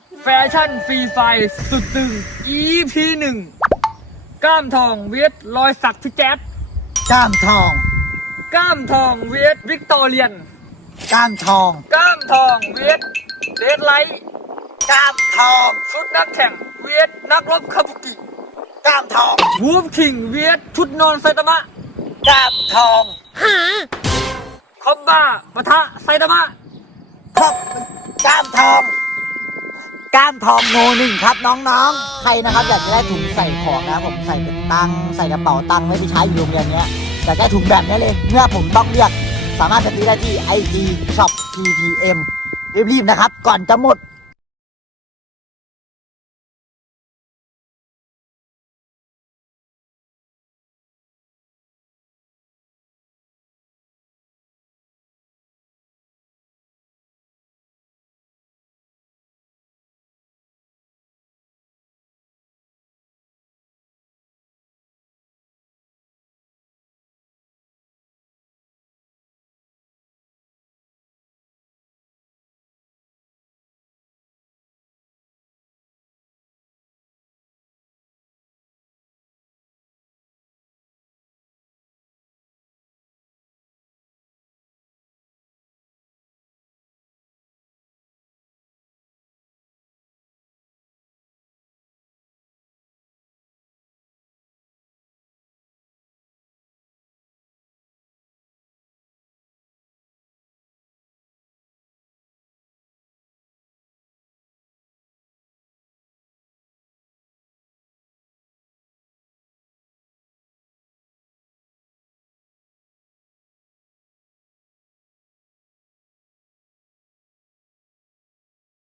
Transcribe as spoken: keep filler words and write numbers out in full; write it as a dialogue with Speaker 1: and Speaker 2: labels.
Speaker 1: แฟชั่นฟรีไฟสุดตึง อี พี หนึ่งกล้ามทองเวทรอยสักพี่แจ๊ด
Speaker 2: กล้ามทอง
Speaker 1: กล้ามทองเวทวิกตอเรียน
Speaker 2: กล้ามทอง
Speaker 1: กล้ามทองเวทเดดไลท์
Speaker 2: กล้ามทอง
Speaker 1: ชุดนักแข่งเวทนักรบคาบุกิ
Speaker 2: กล้ามทอง
Speaker 1: วูฟคิงเวทชุดนอนไซตามะ
Speaker 2: กล้ามทอง
Speaker 1: คอมบ้าปะทะไซตามะ
Speaker 2: ครับกล้ามทองกล้ามทองโนหนึ่งครับน้องๆใครนะครับอยากจะได้ถุงใส่ของนะครับผมใส่เป็นตังค์ใส่กระเป๋าตังค์ไว้ไปใช้อยู่โรงเรียนเนี้ยอยากได้ถุงแบบนี้เลยเมื่อผมต้องเลือกสามารถไปซื้อได้ที่ ไอ จี ช็อป ที พี เอ็ม รีบๆนะครับก่อนจะหมด